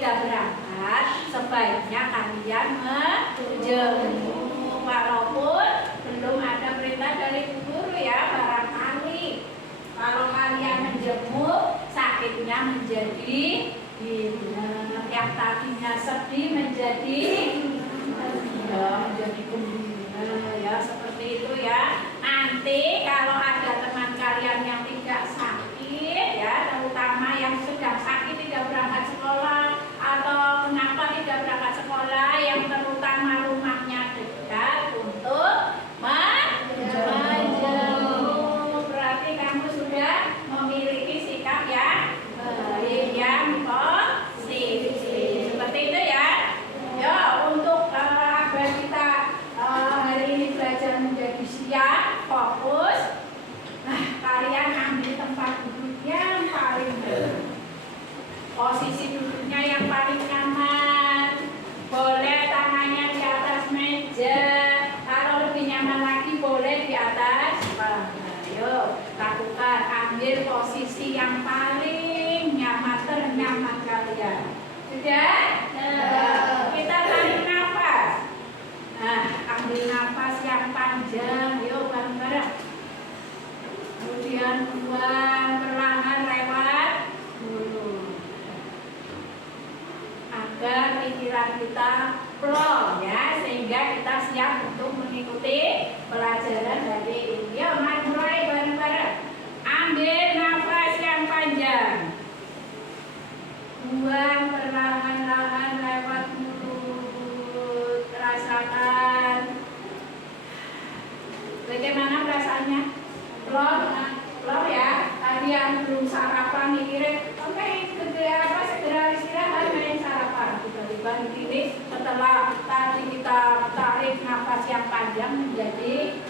tidak berangkat, sebaiknya kalian menjemur walaupun belum ada perintah dari guru ya. Barangkali kalau kalian menjemur, sakitnya menjadi yang tadinya sedih menjadi gembira ya, seperti itu ya. Nanti kalau ada teman kalian yang tidak sakit ya, terutama yang sedang sakit tidak berangkat sekolah atau kenapa tidak berangkat sekolah, yang terutama rumahnya dekat, untuk menjemur. Berarti kamu sudah memiliki sikap yang baik, yang positif. Seperti itu ya. Ya, untuk agar kita hari ini belajar menjadi siap, fokus. Nah, kalian ambil tempat duduk yang paling benar. Posisi duduknya yang paling nyaman. Boleh tangannya di atas meja. Kalau lebih nyaman lagi boleh di atas paha. Ayo, lakukan. Ambil posisi yang paling nyaman, ternyaman kalian. Sudah? Kita tarik nafas. Nah, ambil nafas yang panjang. Yuk, bareng-bareng. Kemudian buang perlahan lewat mulut. Agar pikiran kita plong ya, sehingga kita siap untuk mengikuti pelajaran hari ini. Yuk, mulai bareng-bareng. Ambil nafas yang panjang. Buang perlahan-lahan lewat mulut. Rasakan. Bagaimana perasaannya? Plong ya. Tadi yang belum sarapan mikirin, oke, segera istirahat, main sarapan. Tiba-tiba begini, setelah tadi kita tarik nafas yang panjang menjadi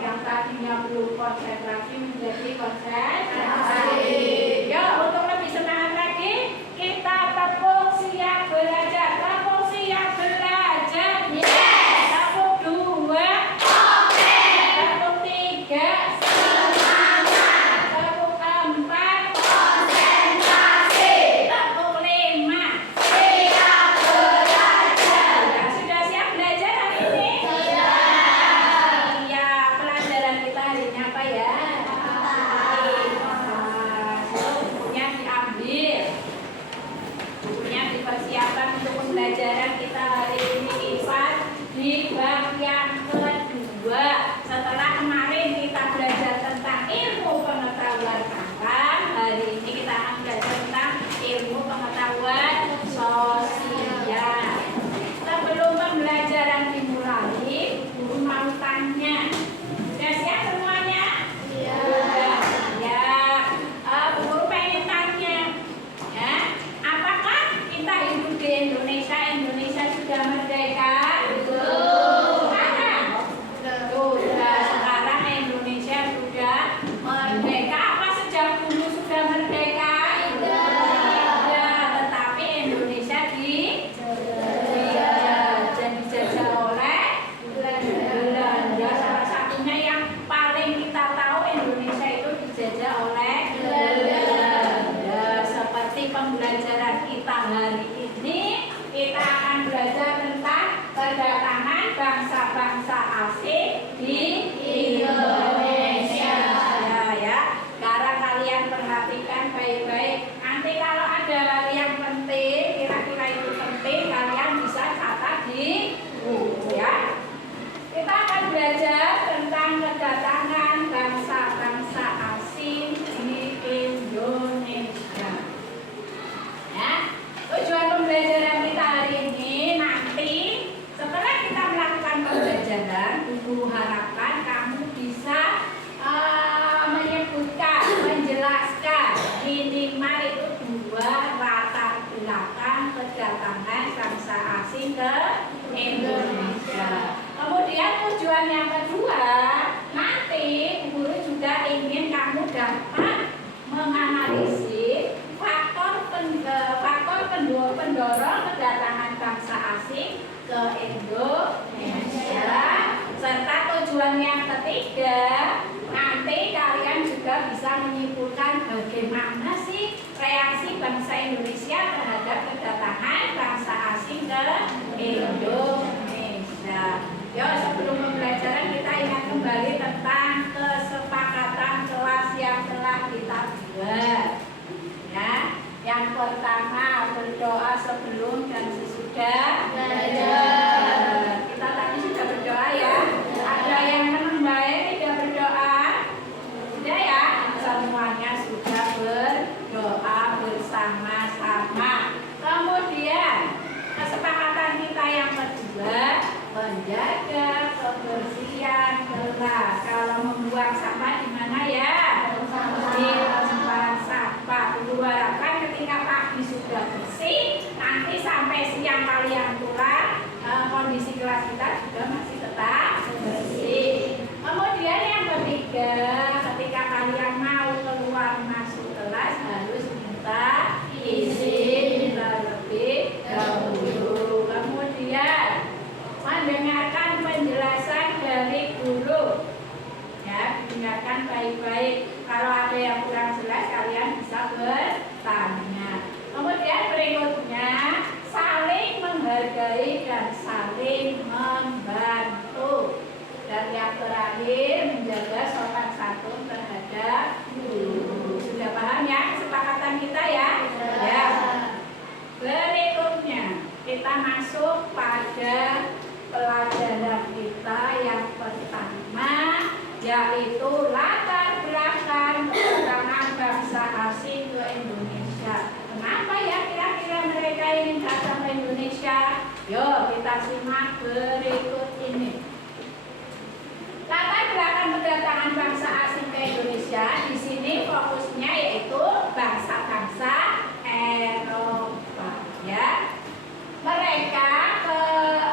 yang tadinya belum konsentrasi menjadi konsentrasi. Yuk, untuk lebih semangat lagi, kita tepuk siap belajar. Tepuk siap belajar. Yes. Tepuk 2. Oke. Tepuk 3. Semangat. Tepuk 4. Konsentrasi. Tepuk 5. Siap belajar. Sudah siap belajar hari ini? Iya, pelajaran kita hari ini apa ya? Bukunya diambil. Bukunya dipersiapkan untuk pembelajaran kita hari ini. IPA di bab yang kedua. Setelah kemarin kita belajar tentang ilmu pengetahuan alam, hari ini kita akan belajar tentang ilmu pengetahuan sosial. Sebelum pembelajaran dimulai, guru mau tanya. Sudah siap semuanya? Iya. Ya. Guru pengen tanya, ya, apakah kita hidup di Indonesia? Indonesia sudah merdeka? Sudah. Sekarang Indonesia sudah merdeka. Apa sejak dulu sudah merdeka? Tidak. Tetapi Indonesia dijajah oleh Belanda. Salah satunya yang paling kita tahu, Indonesia itu dijajah oleh Belanda. Seperti pembelajaran kita hari ini, kita akan belajar tentang kedatangan bangsa-bangsa asing di Indonesia. Ya. Sekarang kalian perhatikan baik-baik. Nanti kalau ada hal yang penting, kira-kira itu penting, kalian bisa catat di buku ya. Kita akan belajar tentang kedatangan bangsa-bangsa asing di Indonesia. Ya. Tujuan pembelajaran kita hari ini, nanti setelah kita melakukan pembelajaran, guru harapkan kamu bisa menyebutkan, menjelaskan minimal itu 2 latar belakang kedatangan bangsa asing ke Indonesia. Kemudian tujuan yang kedua, nanti guru juga ingin kamu dapat menganalisis faktor pendorong kedatangan bangsa asing ke Indonesia. Serta tujuan yang ketiga, nanti kalian juga bisa menyimpulkan bagaimana sih reaksi bangsa Indonesia terhadap kedatangan bangsa asing ke Indonesia. Ya, sebelum pembelajaran kita ingat kembali tentang kesepakatan kelas yang telah kita buat. Ya, yang pertama berdoa sebelum dan sesudah belajar. Kita tadi sudah berdoa ya. Ada yang baik tidak berdoa? Sudah ya? Semuanya sudah berdoa bersama-sama. Kemudian kesepakatan kita yang kedua, menjaga kebersihan kelas. Kalau membuang sampah di mana ya? Di tempat sampah. Harapkan ketika pagi sudah bersih, nanti sampai siang kalian pulang, kondisi kelas kita juga masih tetap bersih. Kemudian yang ketiga, ketika kalian mau keluar masuk kelas harus minta izin terlebih dahulu. Kemudian mendengarkan penjelasan dari guru. Ya, dengarkan baik-baik. Kalau ada yang kurang jelas kalian bisa bertanya. Kemudian berikutnya saling menghargai dan saling membantu. Dan yang terakhir menjaga sopan santun terhadap guru. Sudah paham ya kesepakatan kita ya? Ya. Berikutnya kita masuk pada pelajaran kita yang pertama, yaitu latar belakang kedatangan bangsa asing ke Indonesia. Kenapa ya kira-kira mereka ingin datang ke Indonesia? Yuk kita simak berikut ini. Latar belakang kedatangan bangsa asing ke Indonesia di sini fokusnya yaitu bangsa-bangsa Eropa. Ya, mereka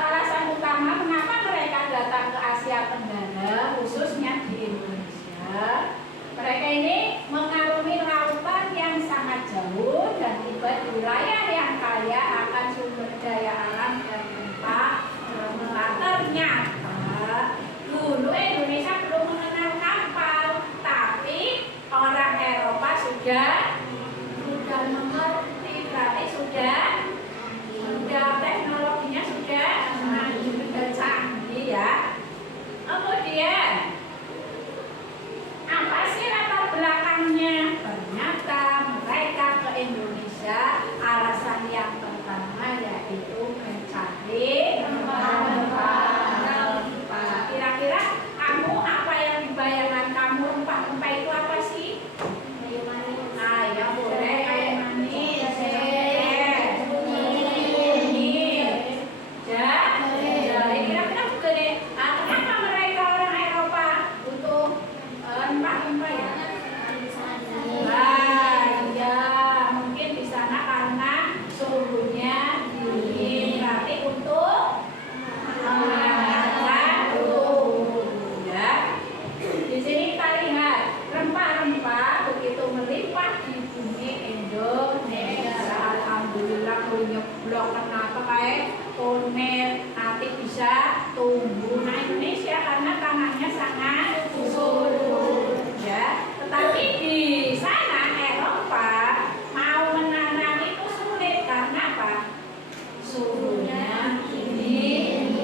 alasan utama mengapa mereka datang ke Asia Tenggara, khususnya di Indonesia. Mereka ini mengarungi lautan yang sangat jauh dan tiba di wilayah yang kaya akan sumber daya alam dan rempah. Ternyata dulu Indonesia belum mengenal kapal, tapi orang Eropa sudah mengerti, berarti sudah teknologinya sudah canggih ya. Kemudian apa sih latar belakangnya? Ternyata mereka ke Indonesia alasan yang pertama yaitu mencari rempah. Kira-kira kamu apa yang dibayangkan kamu rempah-rempah itu apa sih? Nah, ya boleh kayu manis, kira-kira begini. Kenapa mereka orang Eropa butuh rempah-rempah ya? Ya, mungkin di sana karena suhunya dingin, berarti untuk menghangatkan tubuh. Ya, di sini kita lihat rempah-rempah begitu melimpah di bumi Indonesia. Alhamdulillah nyeblok kenapa kayak toner nanti bisa tumbuh. Nah, Indonesia karena tanahnya sangat subur ya. Tetapi di sana Eropa mau menanam itu sulit karena apa? Suhunya dingin,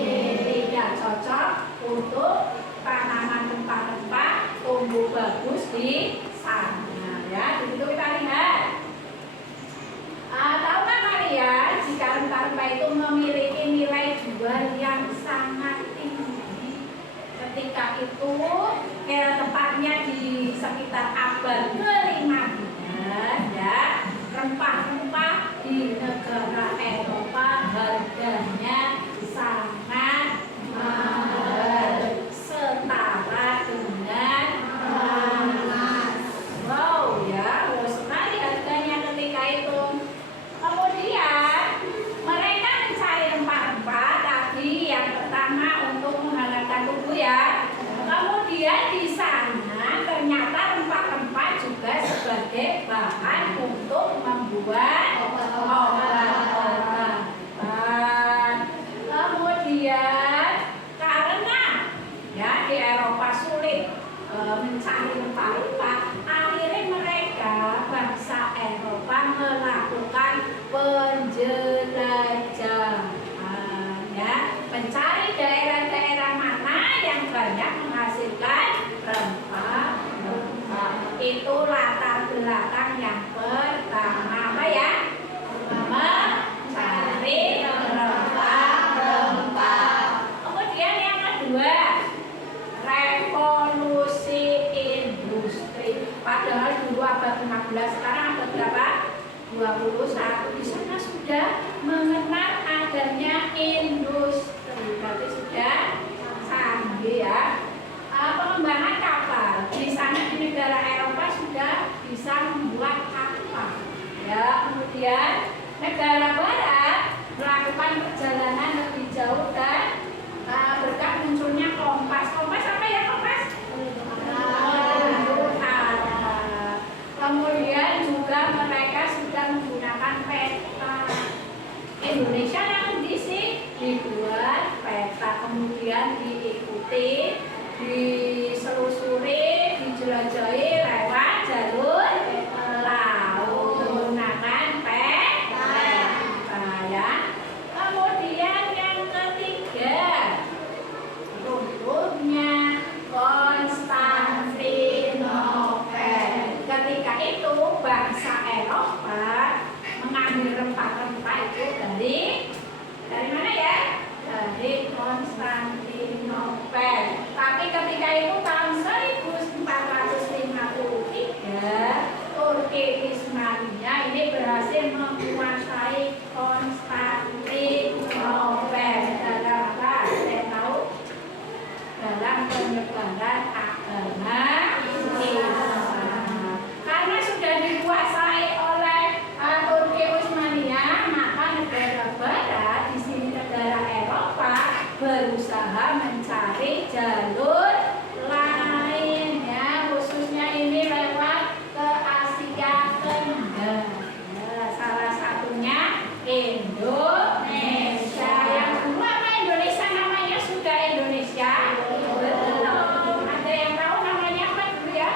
tidak cocok untuk tanaman rempah-rempah tumbuh bagus di sana ya. Begitu kita lihat. Tahukah kalian jika rempah-rempah itu memiliki nilai jual yang sangat tinggi? Ketika itu tepatnya di sekitar abad ke-15 ya, rempah-rempah di negara Eropa harganya sangat mahal, setara dengan emas. Wow ya, luar sekali harganya ketika itu. Kemudian mereka mencari rempah-rempah tadi yang pertama untuk menghangatkan tubuh ya. Kemudian di sana ternyata rempah-rempah juga sebagai bahan untuk membuat obat-obatan. Kemudian karena ya di Eropa sulit mencari rempah-rempah. Akhirnya mereka bangsa Eropa melakukan penjelajahan, ya, mencari daerah-daerah mana yang banyak menghasilkan rempah-rempah. Itu latar belakang yang pertama, apa ya? Mencari rempah-rempah. Kemudian yang kedua, revolusi industri. Padahal dulu abad 15, sekarang abad berapa? 21. Di sana sudah mengenal adanya industri. Berarti sudah canggih ya. Pengembangan kapal. Di sana di negara Eropa sudah bisa membuat kapal. Ya, kemudian negara Barat melakukan perjalanan lebih jauh dan berkat munculnya kompas. Kompas apa ya kompas? Kemudian juga mereka sudah menggunakan peta. Indonesia yang dibuat peta, kemudian diikuti, diselusuri, dijelajahi lewat jalur laut menggunakan peta, ya. Kemudian yang ketiga, runtuhnya Konstantinopel. Ketika itu bangsa Eropa mengambil rempah-rempah itu dari mana ya? Dari Konstantinopel. Tapi ketika itu tahun 1453 Turki Ismailia ini berhasil menguasai Konstantinopel. Dalam apa? Saya tahu, dalam penyebaran agama Islam. Karena sudah dikuasai oleh Turki Utsmaniyah, maka negara Barat, di sini negara Eropa, berusaha mencari jalur lainnya, khususnya ini lewat ke Asia Tenggara. Salah satunya Indonesia. Yang kedua apa Indonesia namanya? Sudah Indonesia. Belum. Ada yang tahu namanya apa dulu ya?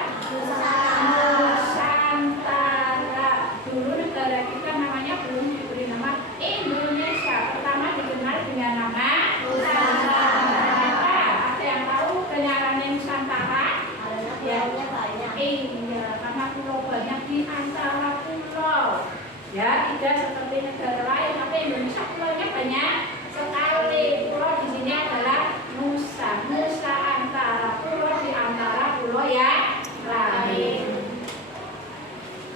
Nusantara. Dulu negara kita namanya belum diberi nama Indonesia. Pertama dikenal dengan nama Nusantara. Ada yang tahu kenyalannya Nusantara? Ya, iya, karena pulau banyak di antara pulau. Ya, tidak seperti negara lain, tapi Indonesia pulaunya banyak sekali. Pulau di sini adalah Nusa antara pulau di antara pulau yang lain.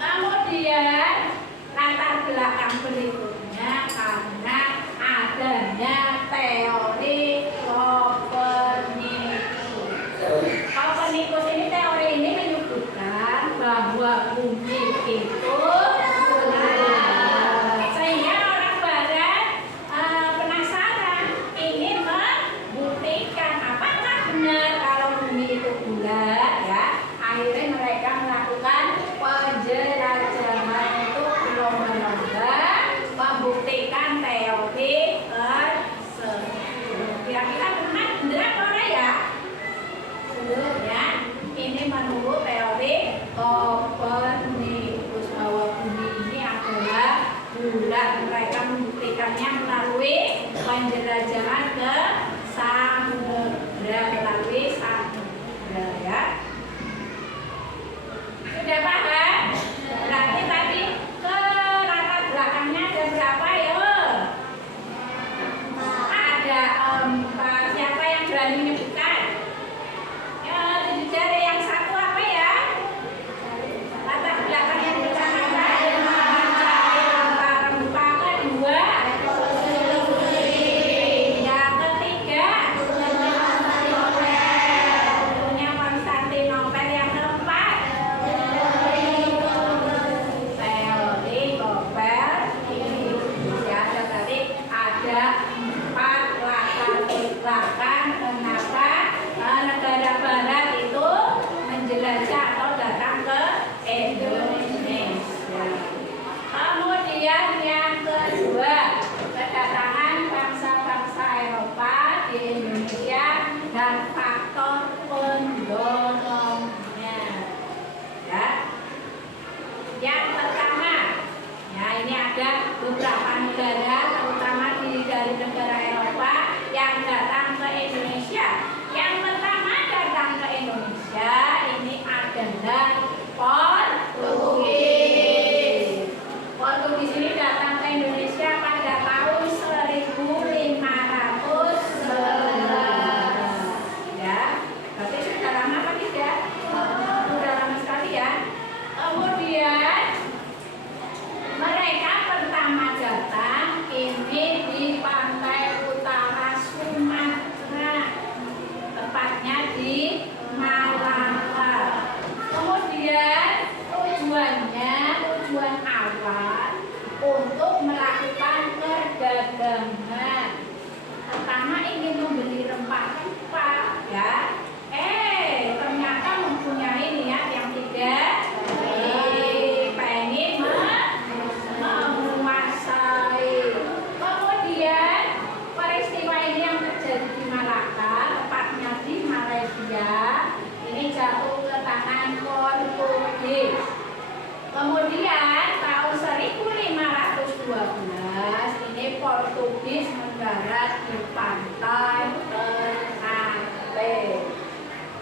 Kemudian latar belakang berikutnya karena adanya teori Kopernikus. Kopernikus ini, teori ini menyebutkan bahwa bumi itu sehingga orang Barat penasaran, ingin membuktikan apakah benar kalau bumi itu bulat, ya. Akhirnya mereka melakukan penjelajahan itu berlomba-lomba membuktikan teori tersebut. Kira-kira benar apa ya? Ya, ini menurut teori Kopernikus. mendarat di pantai Ternate.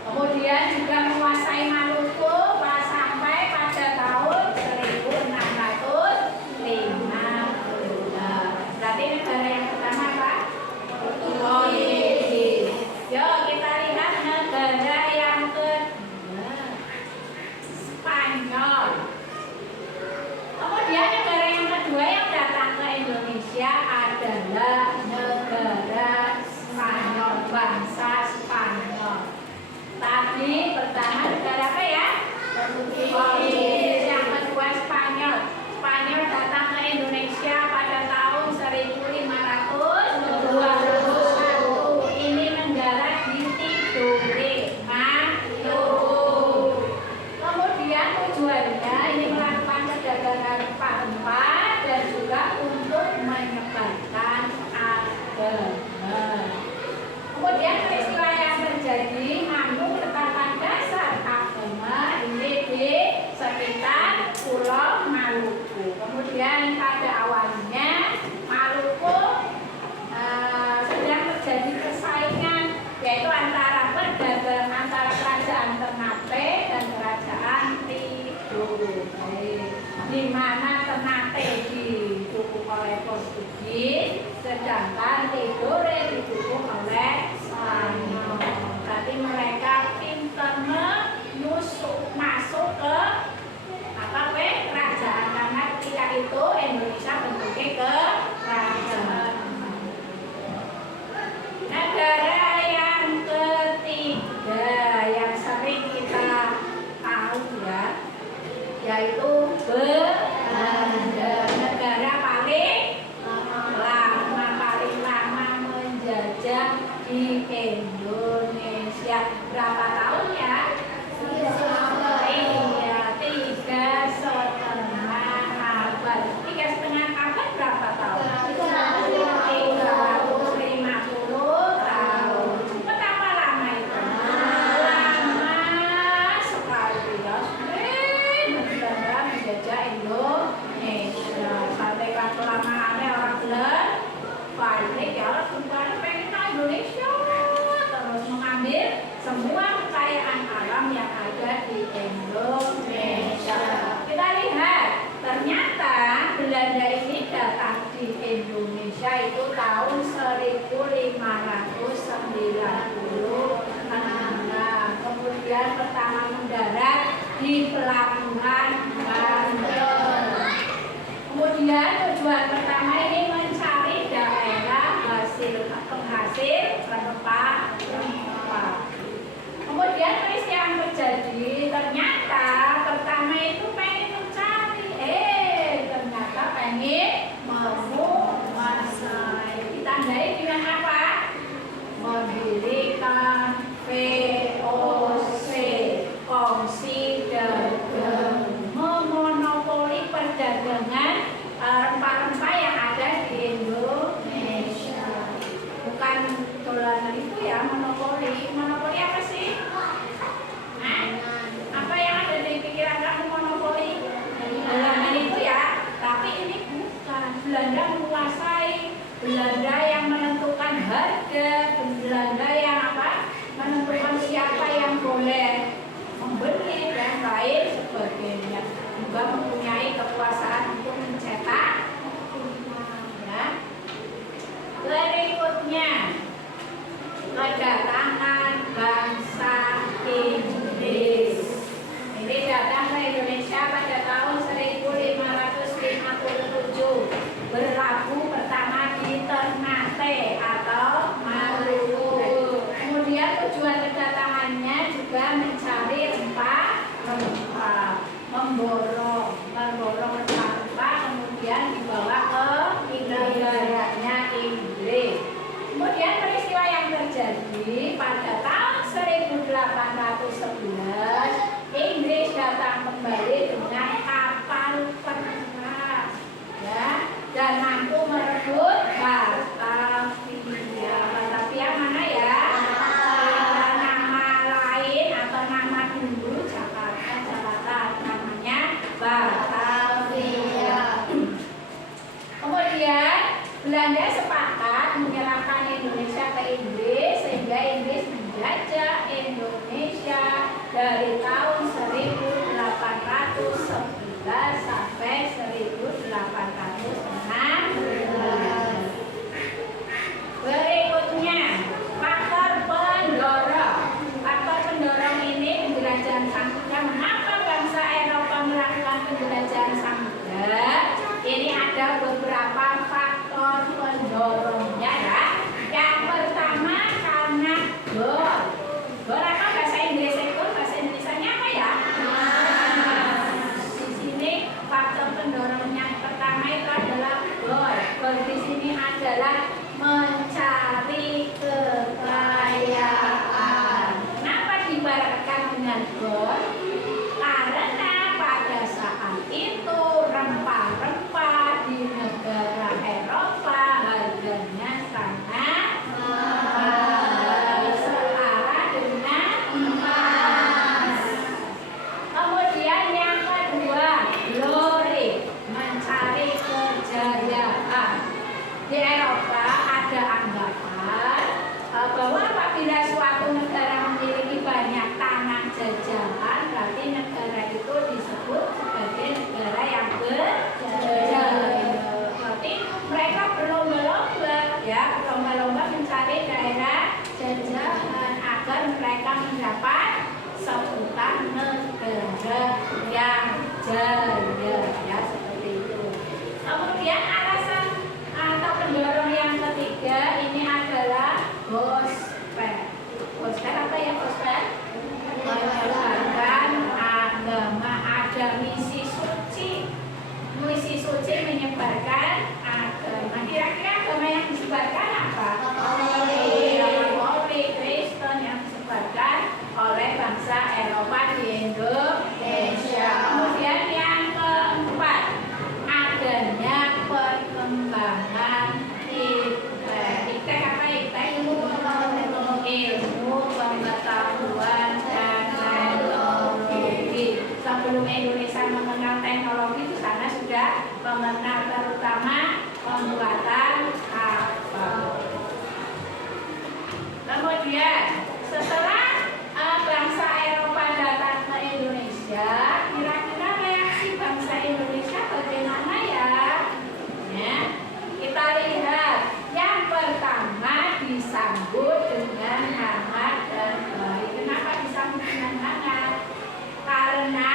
Kemudian juga menguasai Maluku sampai pada tahun 1650. Berarti negara yang pertama apa? Portugis. Yuk kita lihat negara yang kedua, Spanyol. Kemudian negara yang kedua yang datang ke Indonesia adalah negara Spanyol, bangsa Spanyol. Tadi pertama negara apa ya? Portugis. Yang kedua Spanyol. Spanyol datang ke Indonesia pada tahun 1521. Ini negara di Tidore, Maluku. Kemudian tujuannya ini melakukan perdagangan rempah-rempah dan juga untuk menyebarkan agama. Kemudian peristiwa yang terjadi merupakan dasar agama ini di sekitar Pulau Maluku. Kemudian pada awalnya Maluku sedang terjadi persaingan, yaitu antara kerajaan Ternate dan kerajaan Tidore, di mana Ternate didukung oleh Portugis, sedangkan Tidore didukung oleh Spanyol. Berarti mereka pintar masuk ke kerajaan, karena ketika itu Indonesia bentuknya kerajaan. Negara yang ketiga yang sering kita tahu ya, yaitu Belanda. Negara paling lama menjajah di Indonesia. Berapa tahun ya? Iya, 3,5 abad. 3,5 abad berapa tahun? 350 tahun. Betapa lama itu? Lama sekali ya. Belanda menjajah Indonesia. Sampai kan kelamaannya orang Belanda balik ya, orang pengen ke Indonesia, terus mengambil semua kekayaan alam yang ada di Indonesia. Kita lihat, ternyata Belanda ini datang di Indonesia itu tahun 1590. Kemudian pertama mendarat di pelabuhan Banten. Kemudian tujuan pertama ini mencari daerah penghasil rempah-rempah. Kemudian peristiwa yang terjadi, ternyata pertama itu pengen mencari, ternyata pengen menguasai. Ditandai dengan apa? Mendirikan VOC, kongsi dagang, memonopoli perdagangan rempah-rempah yang ada di Indonesia. Bukan dolanan itu ya, monopoli. Monopoli apa sih? Apa yang ada di pikiran kamu monopoli? Dolanan itu ya, tapi ini bukan. Belanda menguasai, Belanda yang menentukan harga, Belanda yang apa? Menentukan siapa yang boleh membeli dan lain sebagainya. Juga mempunyai kekuasaan untuk mencetak ya. Berikutnya kedatangan bangsa Inggris. Ini datang ke Indonesia pada tahun 1557. Berlabuh pertama di Ternate atau Maluku. Kemudian tujuan kedatangannya juga mencari rempah-rempah, memborong rempah-rempah, kemudian dibawa ke negaranya Inggris. Kemudian peristiwa yang terjadi pada tahun 1811, Inggris datang kembali dengan kapal perang, ya, dan mampu merebut Batavia. Batavia mana ya? Nama lain atau nama dulu Jakarta namanya Batavia. Kemudian Belanda sepakat dari tahun 1811 sampai 1816. Berikutnya, faktor pendorong. Faktor pendorong ini penjelajahan samudra. Mengapa bangsa Eropa melakukan penjelajahan samudra? Ini ada beberapa faktor pendorongnya ya. Yang pertama karena bor. Bor apa bahasa Inggris itu? Bahasa Indonesianya apa ya? Di sini faktor pendorong yang pertama itu adalah bor. Bor di sini adalah mencari kekayaan. Kenapa diibaratkan dengan bor? Karena pada saat itu rempah-rempah di negara Eropa harganya sangat mahal, setara dengan emas. Kemudian yang kedua, glory, mencari kejayaan. Di Eropa ada anggapan bahwa apabila suatu negara memiliki banyak tanah jajahan, berarti negara itu disebut sebagai negara yang berjaya. Berarti mereka berlomba-lomba ya, berlomba-lomba mencari daerah jajahan agar mereka mendapat sebutan negara yang jaya ya, seperti itu. Kemudian alasan atau pendorong yang ketiga ini adalah gospel. Gospel apa ya gospel? Menyebarkan agama, ada misi suci. Misi suci menyebarkan agama. Kira-kira agama yang disebarkan apa? Katolik, Kristen yang disebarkan oleh bangsa Eropa di Indonesia. Kemudian yang keempat, adanya perkembangan iptek apa iptek? Ilmu pengetahuan dan teknologi. Sebelum Indonesia mengenal teknologi, di sana sudah mengenal terutama pembuatan kapal. Kemudian setelah bangsa Eropa datang ke Indonesia, kira-kira reaksi bangsa Indonesia bagaimana ya? Kita lihat yang pertama disambut dengan hangat dan baik. Kenapa disambut dengan hangat? Karena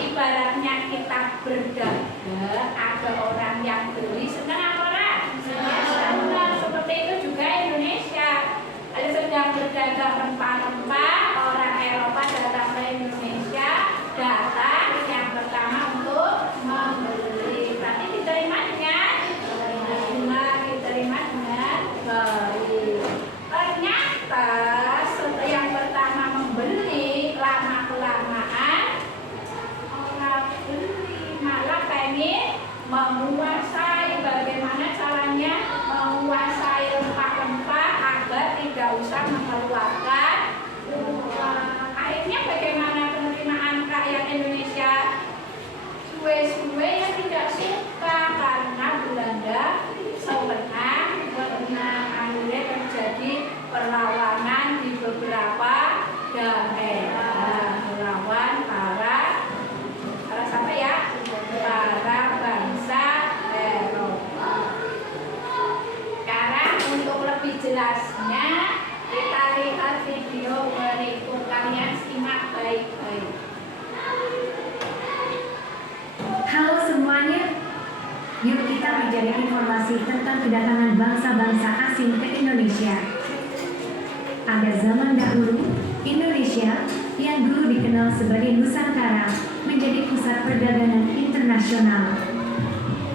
ibaratnya kita berdagang, ada orang yang beli, senang apa orang? Senang. Seperti itu juga Indonesia. Ada sedang berdagang rempah-rempah, orang Eropa datang ke Indonesia, datang yang pertama untuk membeli. Berarti diterima dengan diterima dengan baik. Ternyata setelah yang pertama membeli, lama-kelamaan orang beli malah pengen menguasai. Bagaimana caranya menguasai rempah-rempah agar tidak usah mengeluarkan uang. Akhirnya bagaimana penerimaan rakyat Indonesia? Suwe-suwe yang tidak suka karena Belanda sewenang-wenang. Akhirnya terjadi perlawanan di beberapa daerah melawan para siapa ya? Para bangsa Eropa. Sekarang untuk lebih jelasnya kita lihat video berikut, kalian simak baik-baik. Halo semuanya, yuk kita mencari informasi tentang kedatangan bangsa-bangsa asing ke Indonesia. Pada zaman dahulu, Indonesia yang dulu dikenal sebagai Nusantara menjadi pusat perdagangan internasional.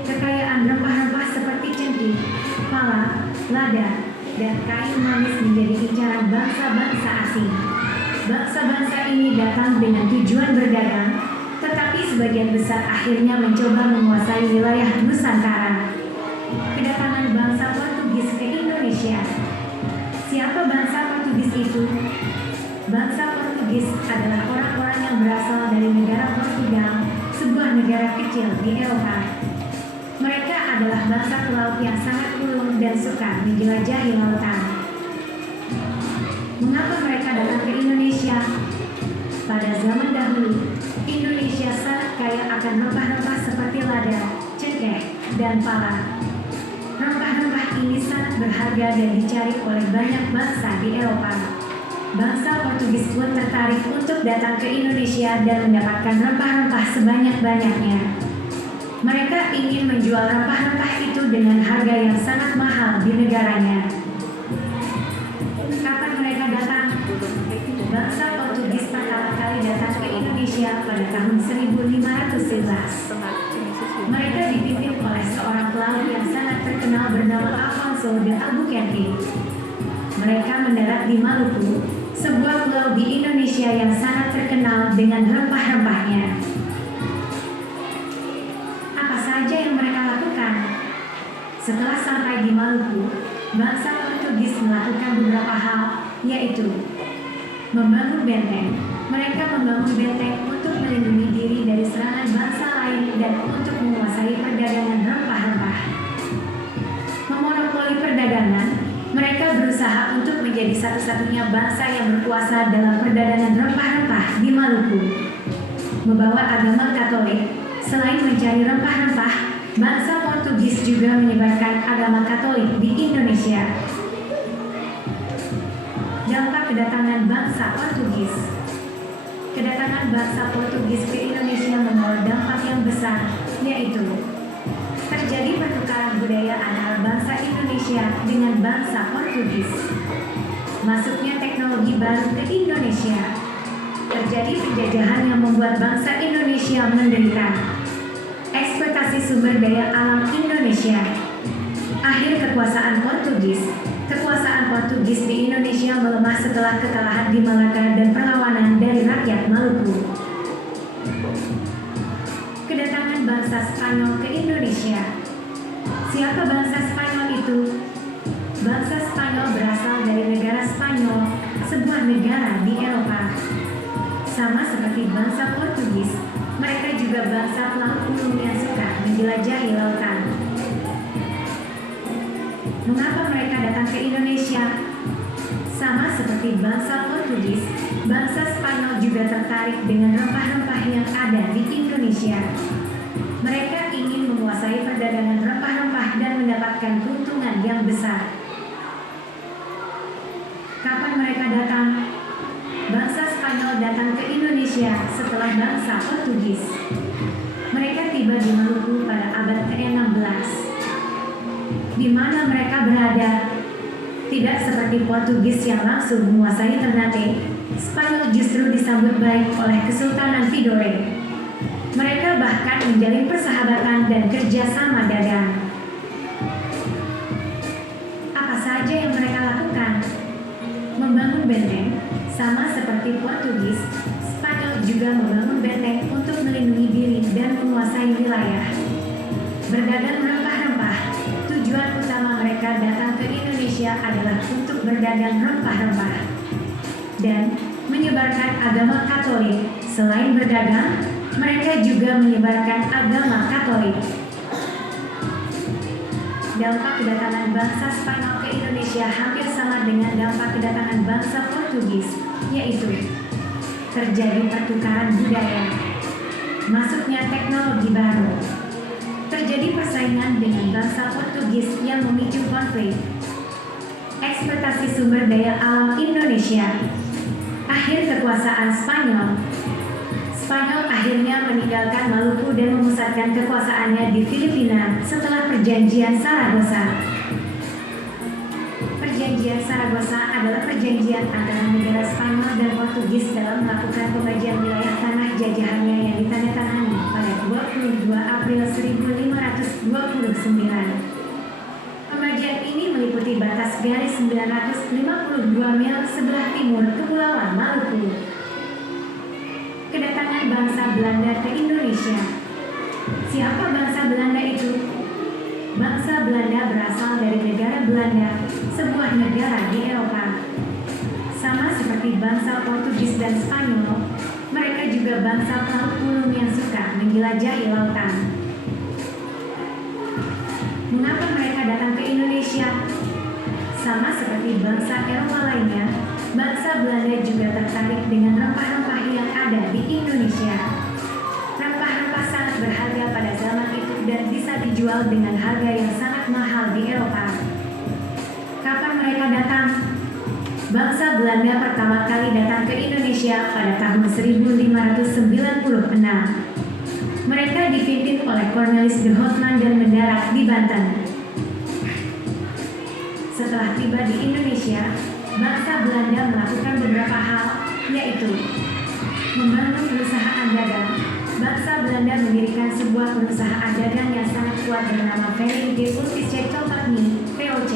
Kekayaan rempah-rempah seperti cengkeh, pala, lada, dan kayu manis menjadi incaran bangsa-bangsa asing. Bangsa-bangsa ini datang dengan tujuan berdagang, tetapi sebagian besar akhirnya mencoba menguasai wilayah Nusantara. Kedatangan bangsa Portugis ke Indonesia. Siapa bangsa Portugis itu? Bangsa Portugis adalah orang-orang yang berasal dari negara Portugal, sebuah negara kecil di Eropa. Mereka adalah bangsa pelaut yang sangat ulung dan suka menjelajahi lautan. Mengapa mereka datang ke Indonesia? Pada zaman dahulu, Indonesia sangat kaya akan rempah-rempah seperti lada, cengkeh, dan pala. Rempah-rempah ini sangat berharga dan dicari oleh banyak bangsa di Eropa. Bangsa Portugis pun tertarik untuk datang ke Indonesia dan mendapatkan rempah-rempah sebanyak-banyaknya. Mereka ingin menjual rempah-rempah itu dengan harga yang sangat mahal di negaranya. Kapan mereka datang? Bangsa Portugis pertama kali datang ke Indonesia pada tahun 1511. Mereka dipimpin oleh seorang pelaut yang sangat terkenal bernama Afonso de Albuquerque. Mereka mendarat di Maluku, sebuah pulau di Indonesia yang sangat terkenal dengan rempah-rempahnya. Apa saja yang mereka lakukan? Setelah sampai di Maluku, bangsa Portugis melakukan beberapa hal, yaitu membangun benteng. Mereka membangun benteng untuk melindungi diri dari serangan bangsa lain dan untuk menguasai perdagangan rempah-rempah. Memonopoli perdagangan, mereka berusaha untuk menjadi satu-satunya bangsa yang berkuasa dalam perdagangan rempah-rempah di Maluku. Membawa agama Katolik, selain mencari rempah-rempah, bangsa Portugis juga menyebarkan agama Katolik di Indonesia. Dampak kedatangan bangsa Portugis. Kedatangan bangsa Portugis ke Indonesia membawa dampak yang besar, yaitu terjadi pertukaran budaya antara bangsa Indonesia dengan bangsa Portugis. Masuknya teknologi baru ke Indonesia. Terjadi penjajahan yang membuat bangsa Indonesia menderita. Eksploitasi sumber daya alam Indonesia. Akhir kekuasaan Portugis. Kekuasaan Portugis di Indonesia melemah setelah kekalahan di Malaka dan perlawanan dari rakyat Maluku. Kedatangan bangsa Spanyol ke Indonesia. Siapa bangsa Spanyol itu? Bangsa Spanyol berasal dari negara Spanyol, sebuah negara di Eropa. Sama seperti bangsa Portugis, mereka juga bangsa pelaut ulung yang suka menjelajahi lautan. Mengapa mereka datang ke Indonesia? Sama seperti bangsa Portugis, bangsa Spanyol juga tertarik dengan rempah-rempah yang ada di Indonesia. Mereka ingin menguasai perdagangan rempah-rempah dan mendapatkan keuntungan yang besar. Kapan mereka datang? Bangsa Spanyol datang ke Indonesia setelah bangsa Portugis. Mereka tiba di Maluku pada abad ke-16. Di mana mereka berada? Tidak seperti Portugis yang langsung menguasai Ternate, Spanyol justru disambut baik oleh Kesultanan Tidore. Mereka bahkan menjalin persahabatan dan kerjasama dagang. Apa saja yang mereka lakukan? Membangun benteng, sama seperti Portugis, Spanyol juga membangun benteng untuk melindungi diri dan menguasai wilayah. Berdagang rempah-rempah. Tujuan utama mereka datang ke Indonesia adalah untuk berdagang rempah-rempah dan menyebarkan agama Katolik. Selain berdagang, mereka juga menyebarkan agama Katolik. Dampak kedatangan bangsa Spanyol ke Indonesia hampir sama dengan dampak kedatangan bangsa Portugis, yaitu terjadi pertukaran budaya, masuknya teknologi baru. Terjadi persaingan dengan bangsa Portugis yang memicu konflik. Eksploitasi sumber daya alam Indonesia. Akhir kekuasaan Spanyol. Spanyol akhirnya meninggalkan Maluku dan memusatkan kekuasaannya di Filipina setelah Perjanjian Saragossa. Perjanjian Saragossa adalah perjanjian antara negara Spanyol dan Portugis dalam melakukan pembagian wilayah tanah jajahannya yang ditandatangani pada 22 April 1529. Pembagian ini meliputi batas garis 952 mil sebelah timur Kepulauan Maluku. Kedatangan bangsa Belanda ke Indonesia. Siapa bangsa Belanda itu? Bangsa Belanda berasal dari negara Belanda, sebuah negara di Eropa. Sama seperti bangsa Portugis dan Spanyol, mereka juga bangsa pelaut ulung yang suka menjelajahi lautan. Mengapa mereka datang ke Indonesia? Sama seperti bangsa Eropa lainnya, bangsa Belanda juga tertarik dengan rempah-rempah yang ada ada di Indonesia. Rempah-rempah sangat berharga pada zaman itu dan bisa dijual dengan harga yang sangat mahal di Eropa. Kapan mereka datang? Bangsa Belanda pertama kali datang ke Indonesia pada tahun 1596. Mereka dipimpin oleh Cornelis de Houtman dan mendarat di Banten. Setelah tiba di Indonesia, bangsa Belanda melakukan beberapa hal, yaitu membangun perusahaan dagang. Bangsa Belanda mendirikan sebuah perusahaan dagang yang sangat kuat bernama Verenigde Ultische Compagnie (VOC).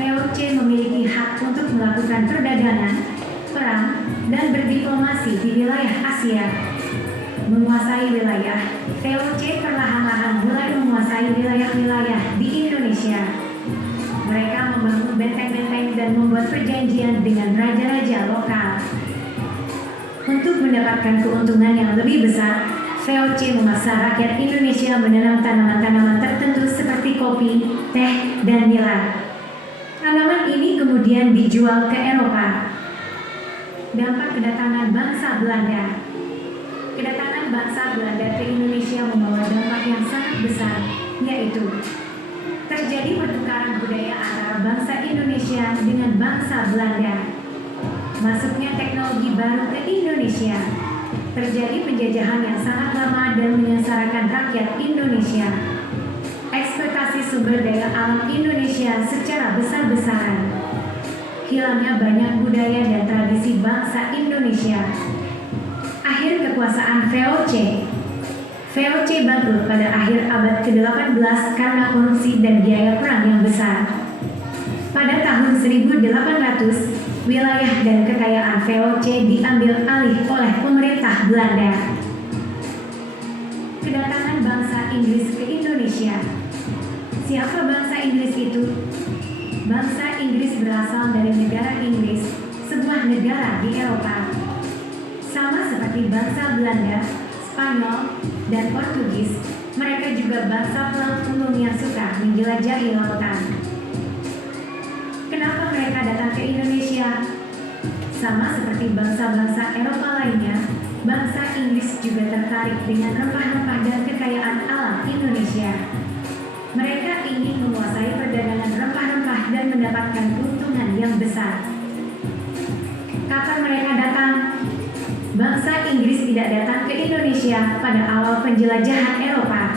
VOC memiliki hak untuk melakukan perdagangan, perang, dan berdiplomasi di wilayah Asia. Menguasai wilayah, VOC perlahan-lahan mulai menguasai wilayah-wilayah di Indonesia. Mereka membangun benteng-benteng dan membuat perjanjian dengan raja-raja lokal. Untuk mendapatkan keuntungan yang lebih besar, VOC memaksa rakyat Indonesia menanam tanaman-tanaman tertentu seperti kopi, teh, dan nila. Tanaman ini kemudian dijual ke Eropa. Dampak kedatangan bangsa Belanda. Kedatangan bangsa Belanda ke Indonesia membawa dampak yang sangat besar, yaitu terjadi pertukaran budaya antara bangsa Indonesia dengan bangsa Belanda. Masuknya teknologi baru ke Indonesia. Terjadi penjajahan yang sangat lama dan menyengsarakan rakyat Indonesia. Eksploitasi sumber daya alam Indonesia secara besar-besaran. Hilangnya banyak budaya dan tradisi bangsa Indonesia. Akhir kekuasaan VOC. VOC bangkrut pada akhir abad ke-18 karena korupsi dan biaya perang yang besar. Pada tahun 1800, wilayah dan kekayaan VOC diambil alih oleh pemerintah Belanda. Kedatangan bangsa Inggris ke Indonesia. Siapa bangsa Inggris itu? Bangsa Inggris berasal dari negara Inggris, sebuah negara di Eropa. Sama seperti bangsa Belanda, Spanyol, dan Portugis, mereka juga bangsa pelaut umum yang suka menjelajahi lautan. Kenapa mereka datang ke Indonesia? Sama seperti bangsa-bangsa Eropa lainnya, bangsa Inggris juga tertarik dengan rempah-rempah dan kekayaan alam Indonesia. Mereka ingin menguasai perdagangan rempah-rempah dan mendapatkan keuntungan yang besar. Kapan mereka datang? Bangsa Inggris tidak datang ke Indonesia pada awal penjelajahan Eropa.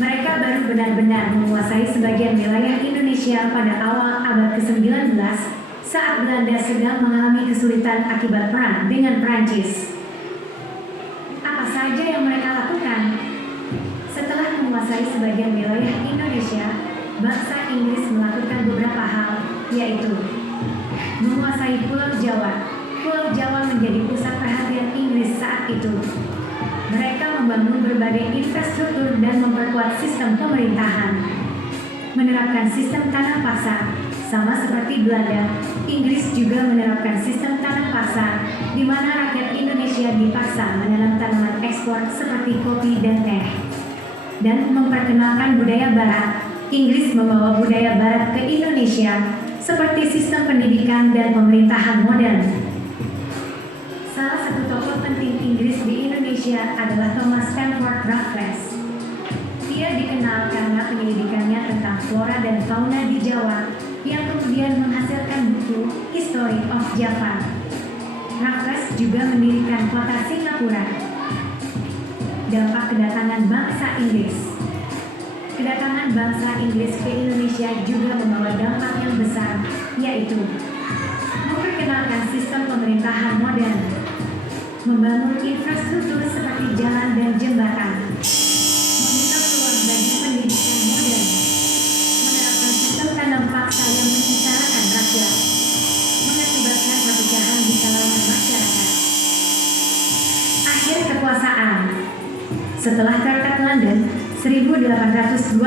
Mereka baru benar-benar menguasai sebagian wilayah Indonesia pada awal abad ke-19 saat Belanda sedang mengalami kesulitan akibat perang dengan Prancis. Apa saja yang mereka lakukan? Setelah menguasai sebagian wilayah Indonesia, bangsa Inggris melakukan beberapa hal, yaitu menguasai Pulau Jawa. Pulau Jawa menjadi pusat perhatian Inggris saat itu. Mereka membangun berbagai infrastruktur dan memperkuat sistem pemerintahan. Menerapkan sistem tanam paksa, sama seperti Belanda, Inggris juga menerapkan sistem tanam paksa, di mana rakyat Indonesia dipaksa menanam tanaman ekspor seperti kopi dan teh. Dan memperkenalkan budaya Barat, Inggris membawa budaya Barat ke Indonesia, seperti sistem pendidikan dan pemerintahan modern. Salah satu tokoh penting Inggris di Indonesia adalah Thomas Stamford Raffles. Dia dikenal karena penyelidikannya tentang flora dan fauna di Jawa, yang kemudian menghasilkan buku History of Java. Raffles juga mendirikan kota Singapura. Dampak kedatangan bangsa Inggris. Kedatangan bangsa Inggris ke Indonesia juga membawa dampak yang besar, yaitu memperkenalkan sistem pemerintahan modern, membangun infrastruktur seperti jalan dan jembatan, membuka peluang bagi pendidikan modern, menerapkan sistem tanam paksa yang menyengsarakan rakyat, mengakibatkan perpecahan di kalangan masyarakat. Akhir kekuasaan. Setelah Traktat London 1824,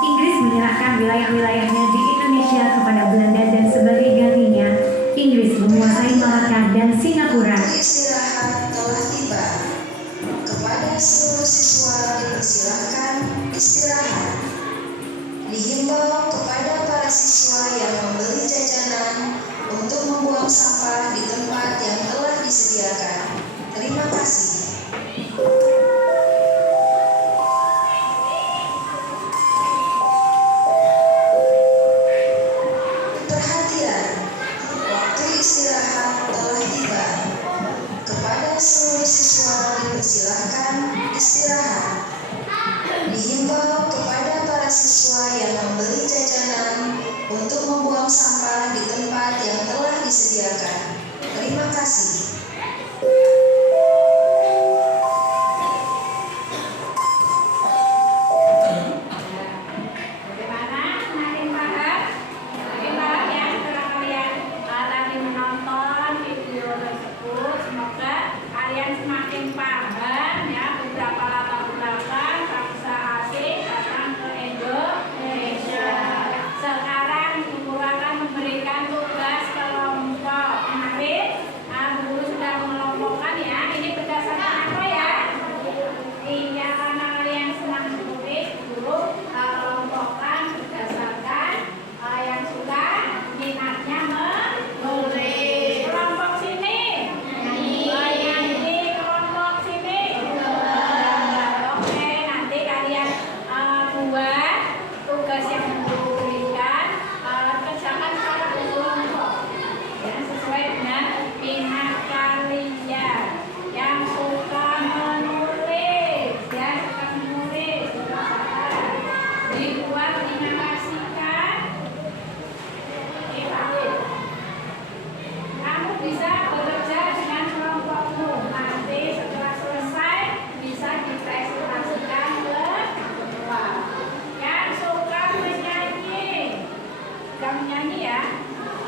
Inggris menyerahkan wilayah-wilayahnya di Indonesia kepada Belanda dan sebagai gantinya, Inggris menguasai Malaka dan Singapura. Istirahat telah tiba. Kepada seluruh siswa dipersilakan istirahat. Dihimbau kepada para siswa yang membeli jajanan untuk membuang sampah di tempat yang telah disediakan. kalian semakin paham ya beberapa latar belakang bangsa asing datang ke Indonesia. Sekarang guru akan memberikan tugas kelompok. Menarik? Nah, guru sudah mengelompokkan ya. Ini berdasarkan apa ya? Iya, karena kalian senang menulis, guru kelompokkan berdasarkan yang suka minatnya menulis. Kelompok sini. Nyanyi. Kelompok sini. Oke, nanti kalian buat tugas yang guru berikan, kerjakan secara kelompok ya, sesuai dengan minat kalian. Yang suka menulis ya, suka menulis dibuat dinamasikan. Oke, Pak. Kamu bisa bekerja dengan kelompokmu. Nanti setelah selesai bisa dipresentasikan ke ketua. Yang suka menyanyi, kamu nyanyi ya.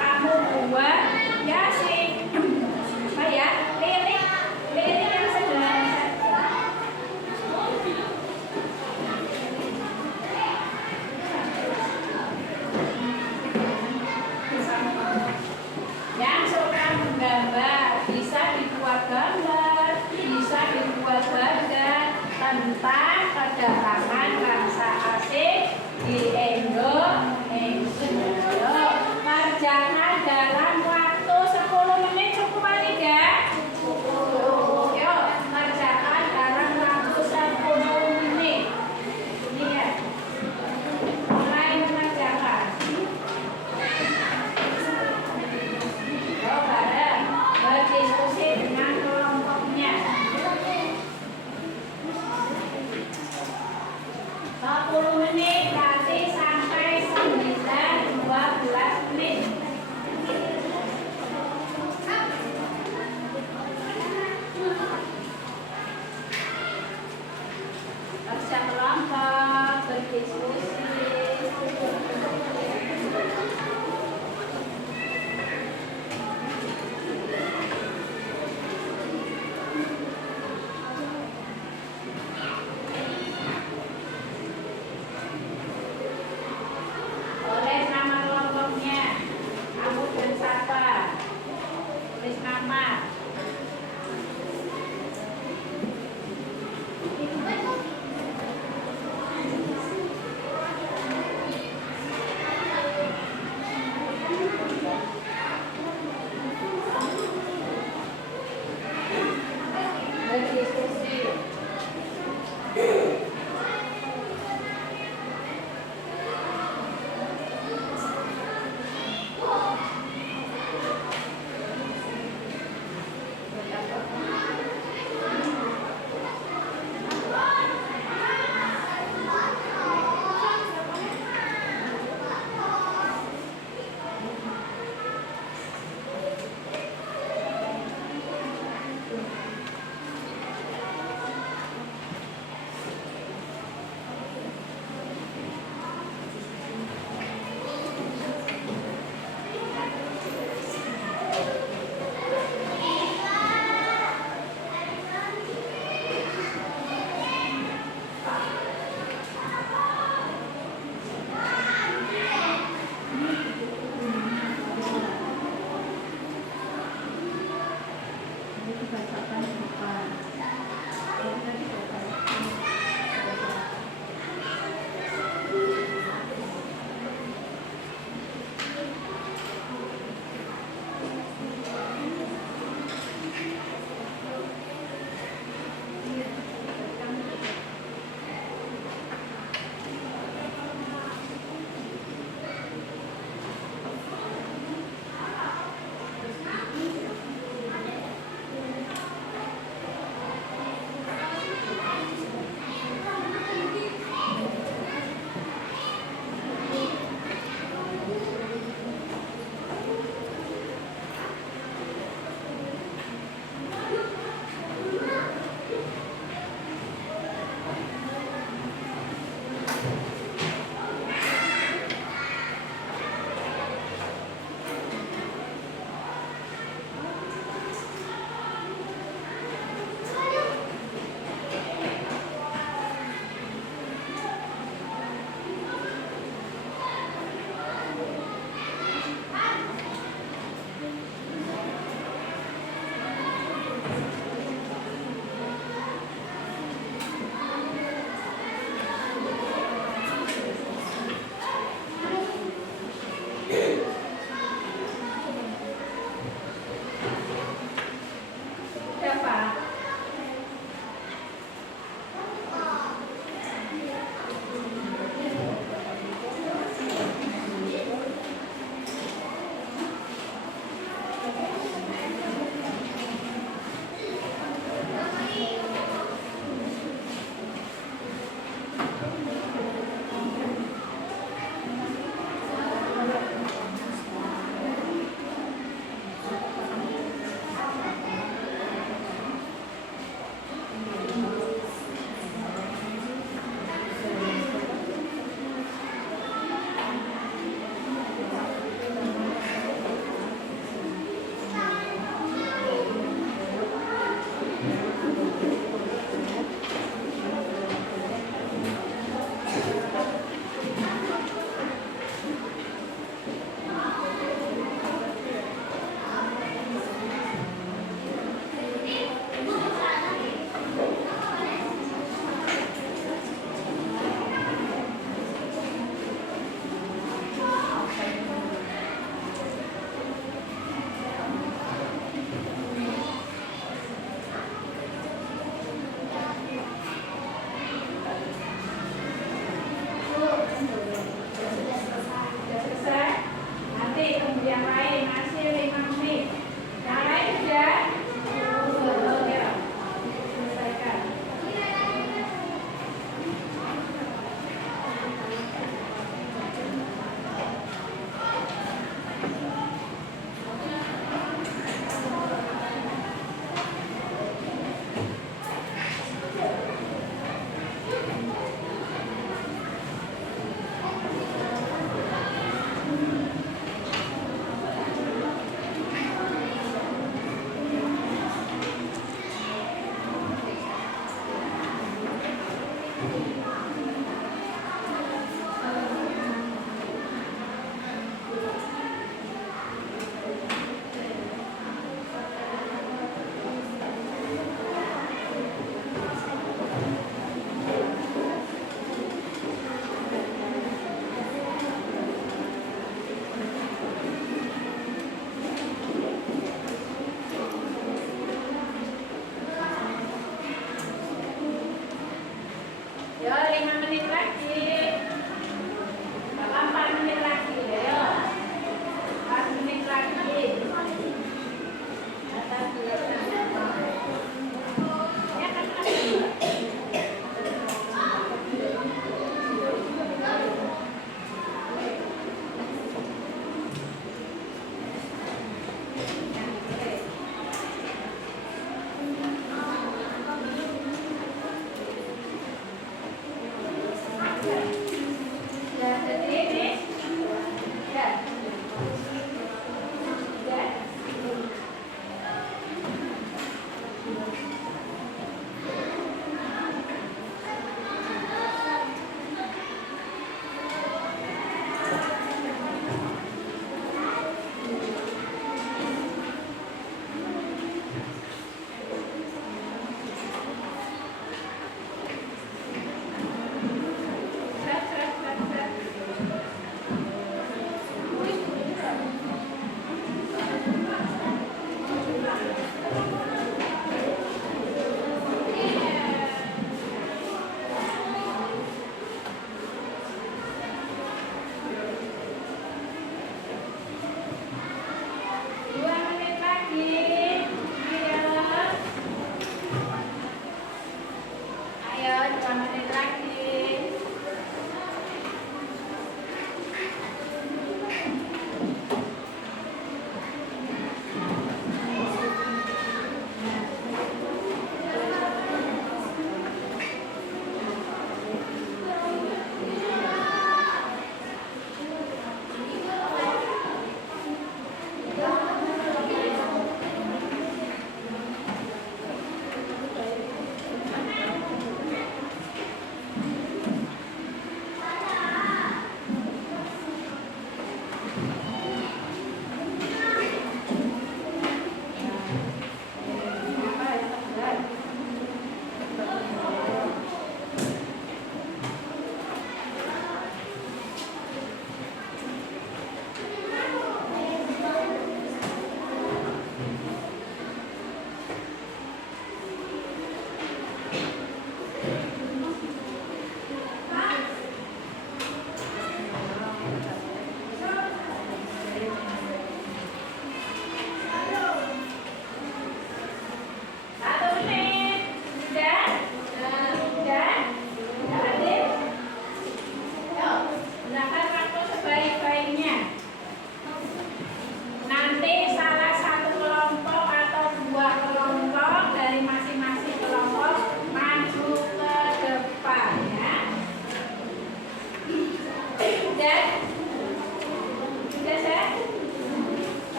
Kamu buat ya sih. Apa ya? Lirik yang sederhana saja. Yang suka menggambar bisa dibuat gambar, bisa dibuat gambar tentang kedatangan bangsa asing di Indonesia. Kerjakan dalam waktu 10 menit cukup kali ya? Cukup. Yuk, kerjakan dalam waktu 10 menit. Ini ya. Mulai mengerjakan. Bareng berdiskusi dengan kelompoknya. 10 menit berarti sampai 12 menit. Kerja kelompok, berdiskusi. Tulis nama kelompoknya. Kamu dan siapa? Tulis nama. Berdiskusi.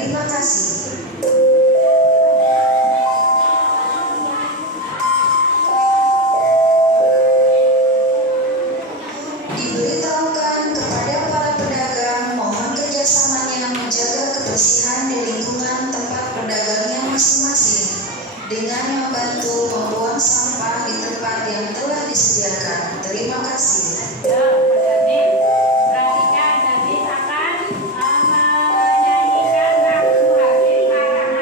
Terima kasih. Diberitahukan kepada para pedagang mohon kerjasamanya menjaga kebersihan di lingkungan tempat perdagangnya masing-masing dengan membantu membuang sampah di tempat yang telah disediakan. Terima kasih. Ya, Mas Dani, perhatikan Dani akan menyanyikan lagu Hari Para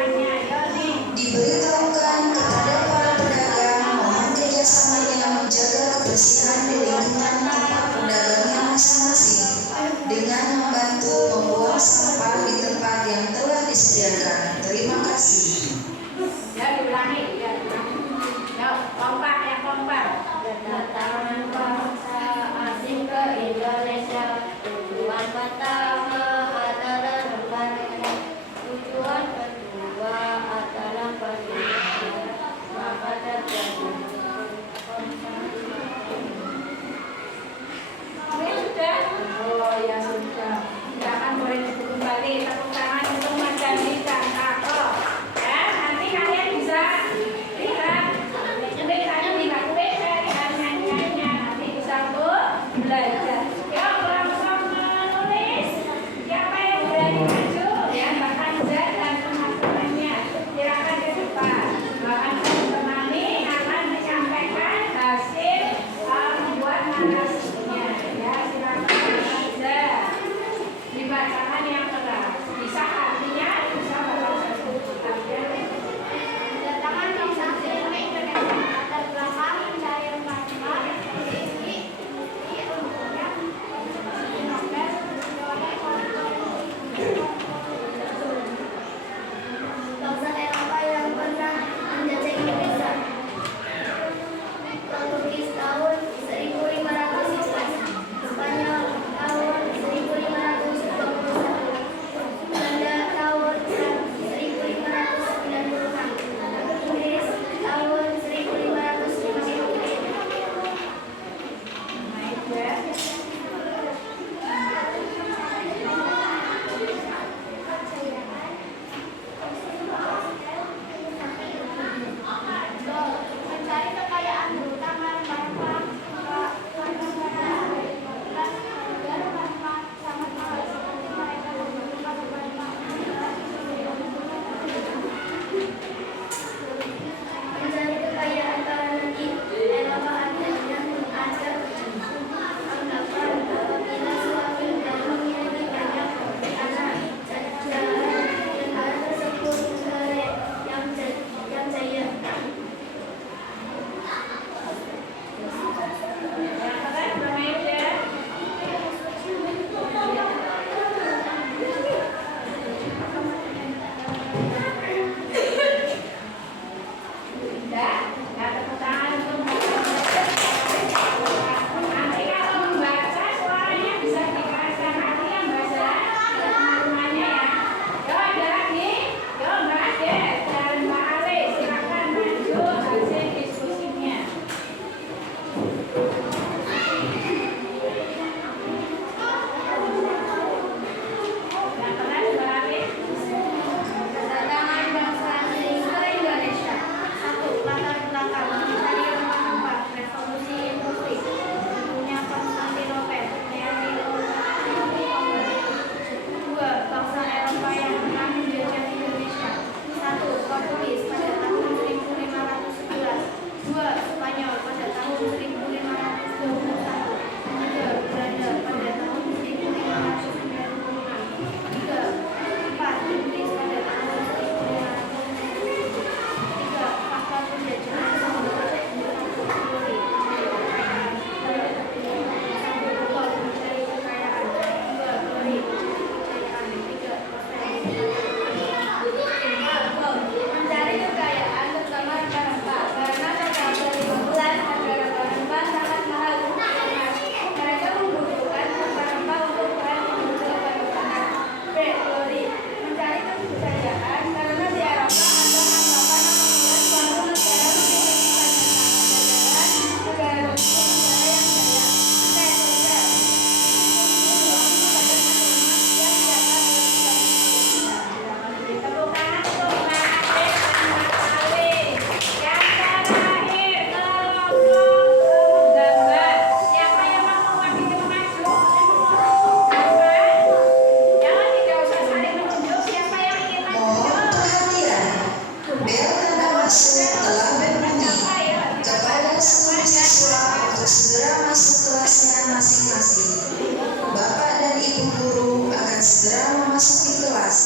memasuki kelas.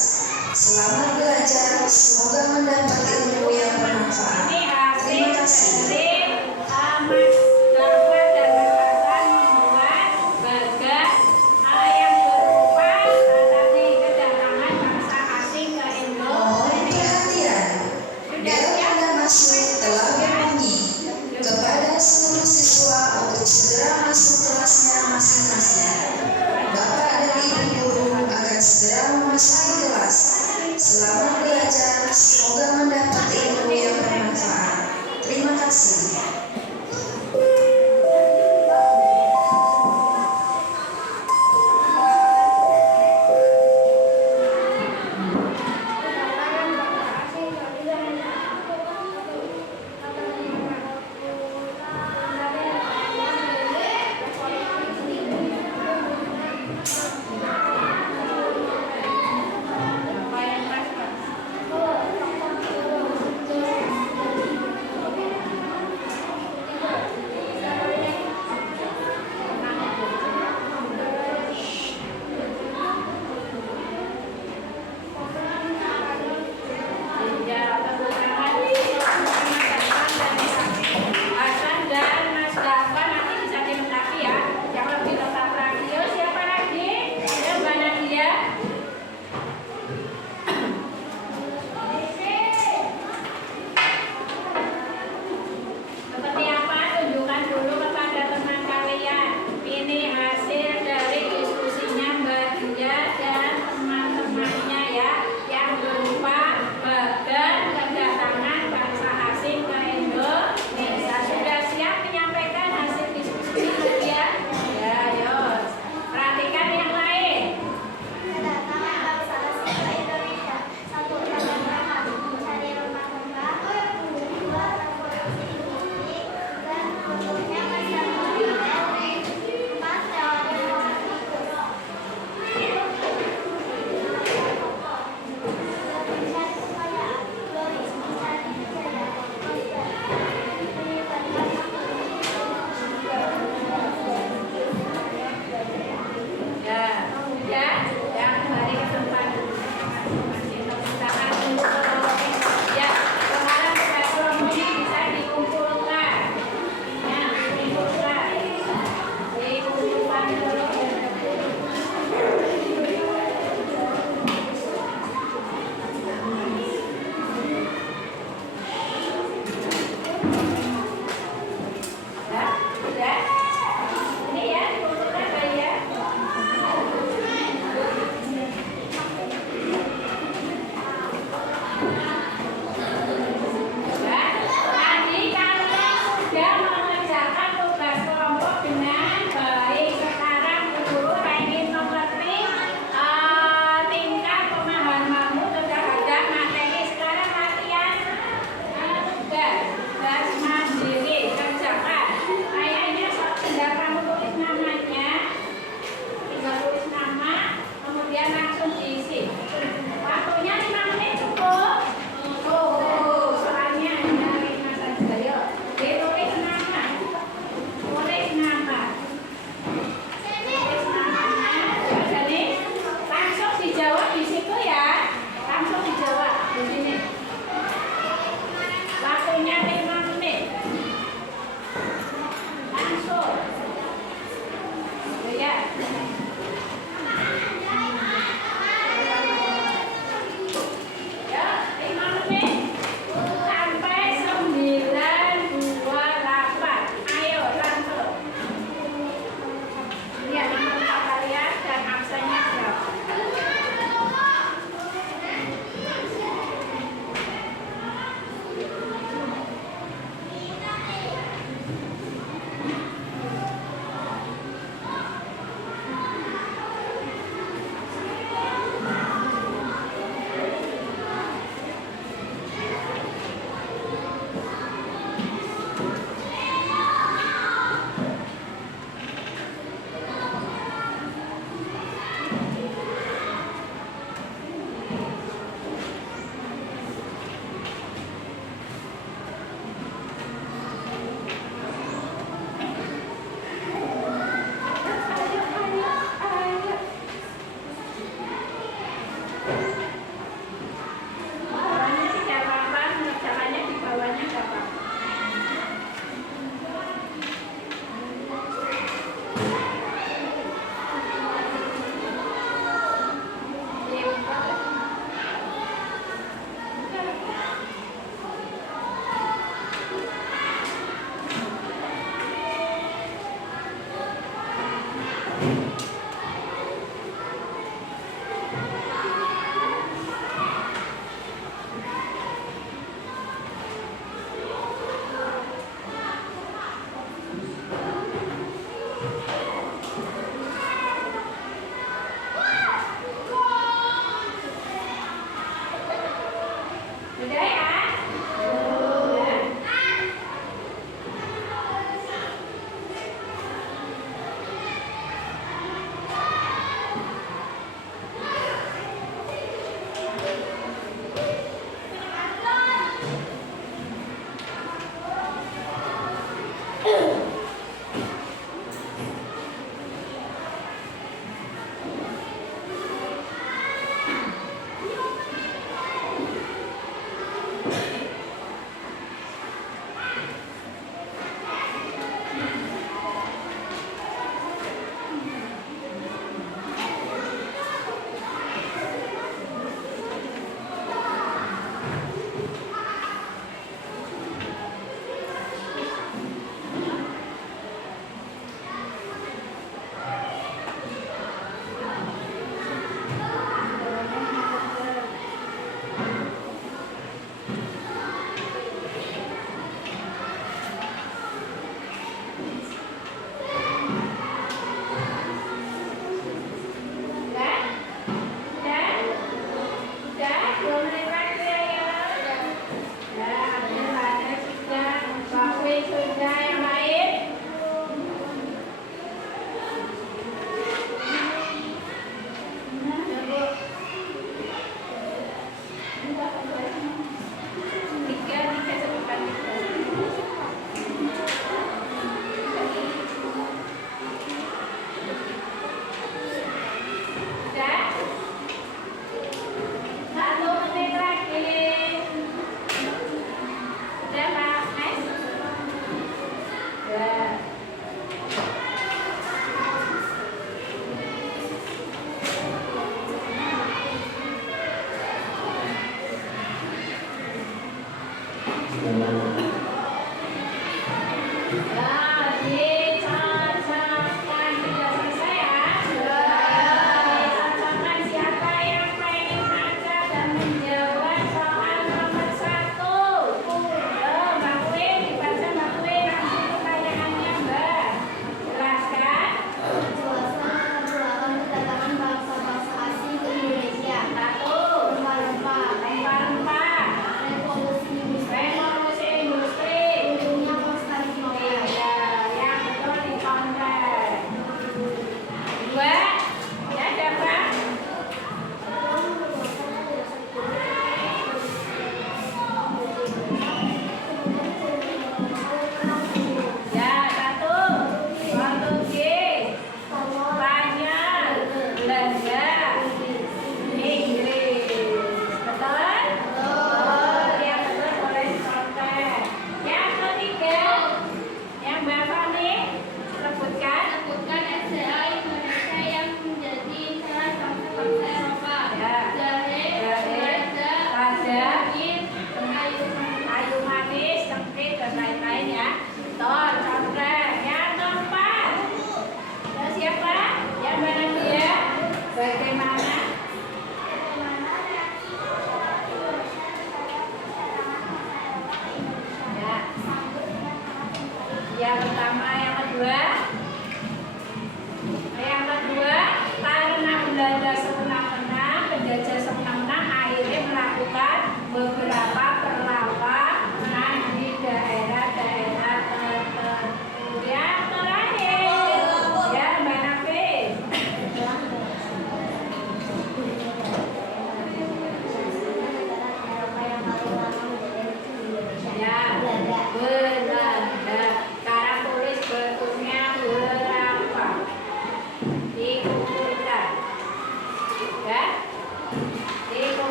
Selamat belajar, semoga mendapat ilmu yang bermanfaat. Ini hasil Terima kasih. dari Mas Dava dan Mas Hasan membuat burger yang berupa tadi kedatangan bangsa asing ke Mohon Indonesia. perhatian. Bel tanda masuk telah berbunyi. Kepada seluruh siswa untuk segera masuk kelasnya masing-masing. Bapak dan Ibu guru akan segera memasuki kelas. Selamat belajar, semoga mendapat ilmu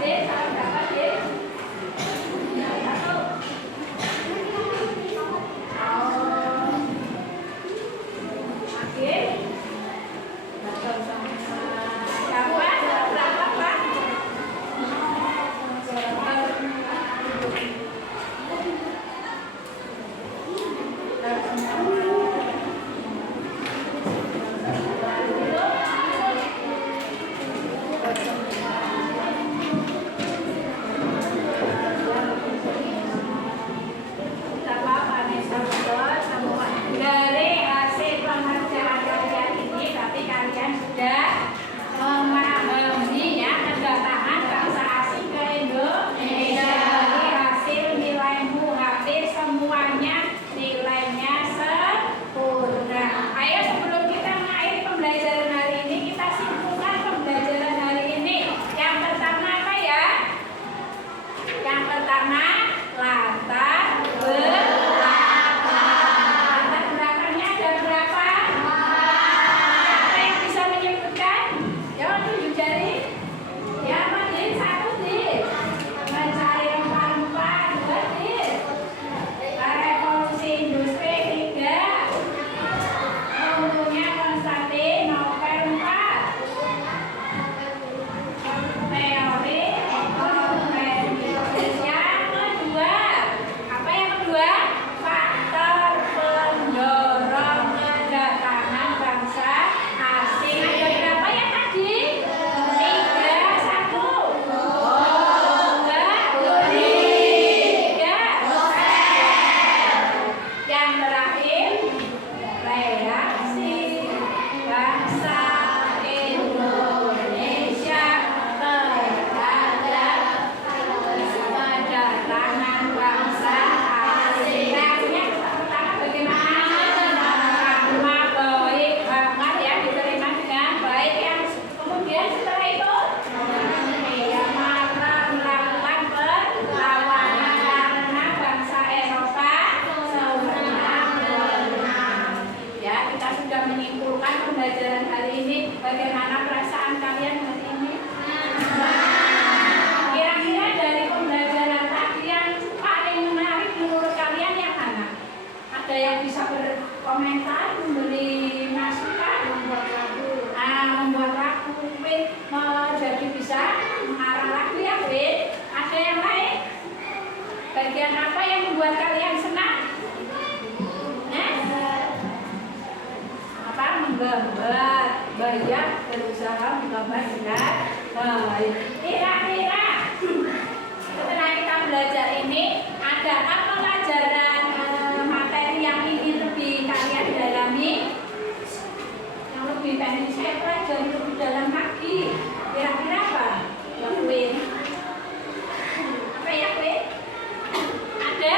deh, salam dapat deh. Satu. Oh. Oke. Betul sama. Siapa? Berapa Pak? Dari hasil pengerjaan kalian ini berarti kalian sudah memahami ya kedatangan bangsa asing ke Indonesia. Dari hasil nilaimu hampir semuanya nilainya sempurna. Ayo sebelum kita mengakhiri pembelajaran hari ini, kita simpulkan pembelajaran hari ini. Yang pertama apa ya? Yang pertama latar belakang. Latar belakangnya ada berapa? Siapa yang bisa menyebutkan? Ya, tunjuk jari. Ya, Madin, satu Din. Mencari rempah-rempah, dua Din. Revolusi industri, tiga. Umumnya Konstantinopel, empat. Teori ekonomi Indonesia kedua. Apa yang kedua? Faktor pendorong kedatangan bangsa asing. Ada berapa yang tadi? Tiga, satu. Enggak, tiga. Yang terakhir, reaksi bangsa Indonesia terhadap kedatangan bangsa asing. Reaksinya pertama bagaimana? Sama baik banget ya, diterima dengan baik. Yang kemudian setelah itu ya marah, melakukan perlawanan karena bangsa Eropa sewenang-wenang. Ya, kita sudah menyimpulkan pembelajaran hari ini. Bagaimana perasaan kalian hari ini? Kira-kira dari pembelajaran tadi yang paling menarik menurut kalian yang mana? Ada yang bisa berkomentar, memberi masukan, membuat lagu, Win, jadi bisa mengarang lagu ya, Win. Ada yang lain? Bagian apa yang membuat kalian senang? Apa? Menggambar, banyak berusaha menggambar dengan baik. Kira-kira setelah kita belajar ini, adakah pelajaran materi yang ingin lebih kalian dalami? Yang lebih pengen saya pelajari lebih dalam lagi. Kira-kira apa? Ya, Win. Apa ya, Win? Ada?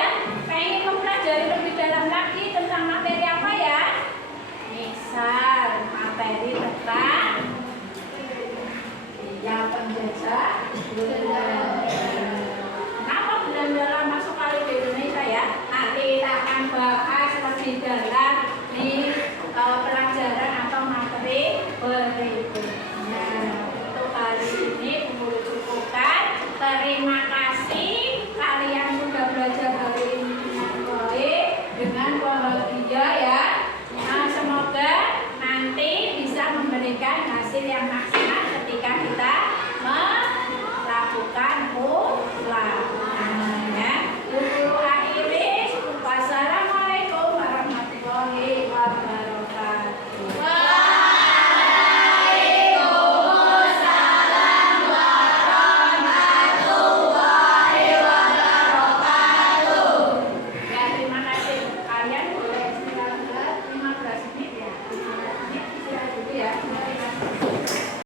Pengen mempelajari lebih dalam lagi tentang materi apa ya? Misal materi tentang ya penjajah kenapa Belanda masuk kali di Indonesia ya? Nanti kita akan bahas lebih dalam di pelajaran atau materi berikutnya. Untuk kali ini cukupkan. Terima kasih kalian sudah belajar hari ini dengan baik, dengan bahagia ya. Nah, semoga nanti bisa memberikan hasil yang maksimal ketika kita